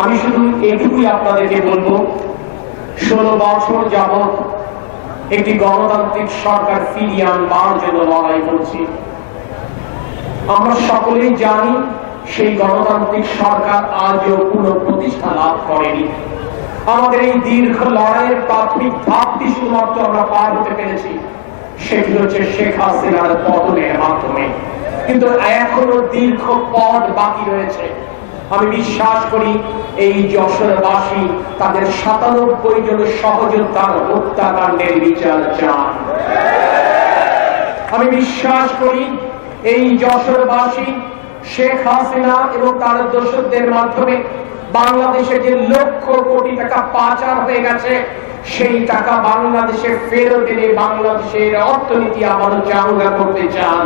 আমি শুধু এটুকুই আপনাদেরকে বলব, ষোলো বছর যাবৎ একটি গণতান্ত্রিক সরকার ফিরিয়ে আনবার জন্য লড়াই করছি। আমরা সকলেই জানি সেই গণতান্ত্রিক সরকার আজও প্রতিষ্ঠা লাভ করেনি। আমাদের এই দীর্ঘ লড়াইয়ের প্রাথমিক ধাপটি শুধুমাত্র আমরা পার হতে পেরেছি, সেটি হচ্ছে শেখ হাসিনার পতনের মাধ্যমে। কিন্তু এখনও দীর্ঘ পথ বাকি রয়েছে। আমি বিশ্বাস করি এই যশোরবাসী তাদের সাতানব্বই জন সহযোদ্ধার হত্যাকাণ্ডের বিচার চান। আমি বিশ্বাস করি এই যশোরবাসী শেখ হাসিনা এবং তার দোষদের মাধ্যমে বাংলাদেশে যে লক্ষ কোটি টাকা পাচার হয়ে গেছে, সেই টাকা বাংলাদেশে ফেরত এনে বাংলাদেশের অর্থনীতি আবারও চাঙ্গা করতে চান।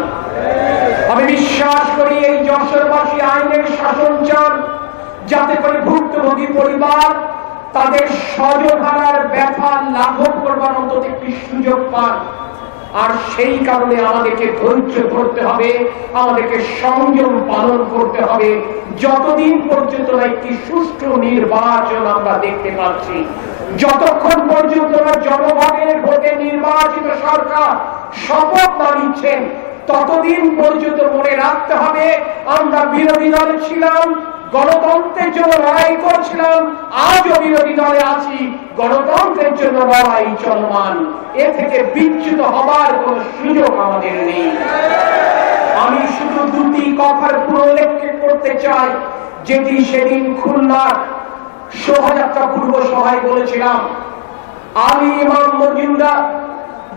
বিশ্বাস করি এই যশোরবাসী আইনের শাসন চান। যাতে করে ভুক্তভোগী পরিবার তাদের স্বজনহারার ব্যথা লাঘব করবার অন্তত একটি সুযোগ পান। আর সেই কারণে আমাদেরকে ধৈর্য ধরতে হবে, আমাদেরকে সংযম পালন করতে হবে। যতদিন পর্যন্ত না একটি সুষ্ঠু নির্বাচন আমরা দেখতে পাচ্ছি, যতক্ষণ পর্যন্ত না জনগণের ভোটে নির্বাচিত সরকার শপথ না নিচ্ছেন, ততদিন পর্যন্ত মনে রাখতে হবে। আমরা বিরোধী দলে ছিলাম, গণতন্ত্রের জন্য লড়াই করছিলাম, আজও বিরোধী দলে আছি। গণতন্ত্রের জন্য লড়াই চলমান। এ থেকে বিচ্যুত হবার কোন সুযোগ আমাদের নেই। আমি শুধু দুটি কথার পুরোল্লেখ করতে চাই। যেটি সেদিন খুলনার শোভাযাত্রা পূর্ব সভায় বলেছিলাম। আলী ইমাম মজুমদার,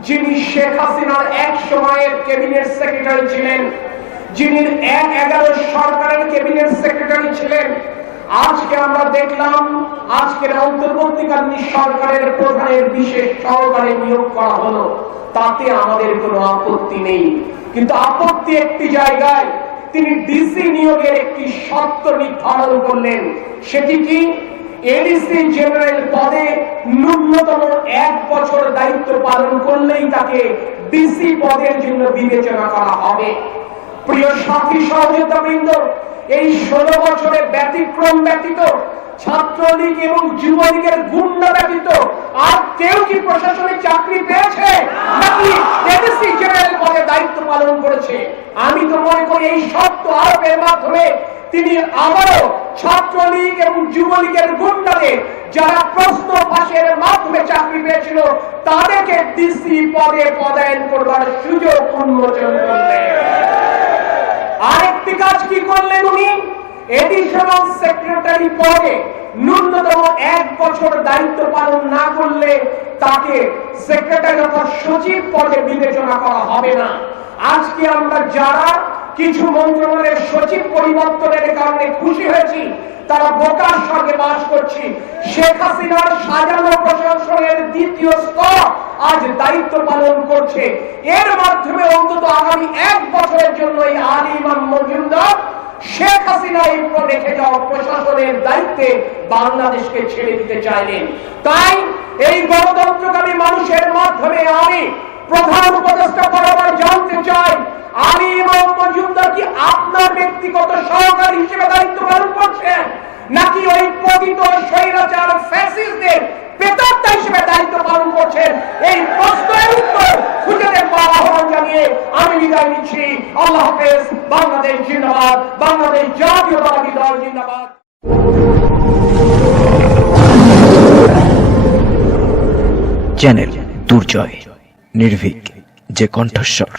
যিনি শেখ হাসিনার এক সময়ের ক্যাবিনেট সেক্রেটারি ছিলেন যিনি এক এগারো সরকারের ক্যাবিনেট সেক্রেটারি ছিলেন, আজকে আমরা দেখলাম আজকের অন্তর্বর্তীকালীন সরকারের প্রধানের বিশেষ সহকারে নিয়োগ করা হলো। তাতে আমাদের কোনো আপত্তি নেই। কিন্তু আপত্তি একটি জায়গায়, তিনি ডিসি নিয়োগের একটি শর্ত নির্ধারণ করলেন। সেটি কি? এডিসি জেনারেল পদে ন্যূনতম এক বছর দায়িত্ব পালন করলেই তাকে ডিসি পদের জন্য বিবেচনা করা হবে। প্রিয় সাথী সহযোগিতা বৃন্দ এই ষোলো বছরের ব্যতিক্রম ব্যতীত, ছাত্রলীগ এবং যুবলীগের গুন্ডা ব্যতীত আর কেউ কি প্রশাসনে চাকরি পেয়েছে? পদে দায়িত্ব পালন করেছে? আমি তো মনে করি এই শর্ত আরোপের মাধ্যমে তিনি আবারও ছাত্রলীগ এবং যুবলীগের গুন্ডাদের যারা প্রশ্ন পাশের মাধ্যমে চাকরি পেয়েছিল, তাদেরকে ডিসি পদে পদায়ন করবার সুযোগ উন্মোচন করলেন আরেকটি কাজ কি করলেন উনি এডিশনাল সেক্রেটারি পদে ন্যূনতম এক বছর দায়িত্ব পালন না করলে তাকে সেক্রেটারি অথবা সচিব পদে বিবেচনা করা হবে না। আজকে আমরা যারা কিছু মন্ত্রণালয়ের সচিব পরিবর্তনের কারণে খুশি হয়েছি, তারা বোকার সঙ্গে বাস করছি। শেখ হাসিনার সাজানো প্রশাসনের দ্বিতীয় স্তর আজ দায়িত্ব পালন করছে। এর মাধ্যমে অন্তত আগামী এক বছরের জন্য এই আলী ইমাম মজুমদার শেখ হাসিনা এই রেখে যাওয়া প্রশাসনের দায়িত্বে বাংলাদেশকে ছেড়ে দিতে চাইলেন তাই এই গণতন্ত্রকামী মানুষের মাধ্যমে আমি প্রধান উপদেষ্টা বরাবর জানতে চাই, আলী ইমাম মজুমদার কি আপনার ব্যক্তিগত সহকারী হিসেবে দায়িত্ব পালন করছেন? নাকি ওই পতিত স্বৈরাচার ফ্যাসিস্টদের প্রেতাত্মা হিসেবে দায়িত্ব করছেন এই প্রশ্নের উত্তর খুঁজে দেখবার আহ্বান জানিয়ে আমি বিদায় নিচ্ছি। আল্লাহ হাফেজ, বাংলাদেশ জিন্দাবাদ, বাংলাদেশ জাতীয়তাবাদী দল জিন্দাবাদ। চ্যানেল দুর্জয়, নির্ভীক, যে কণ্ঠস্বর।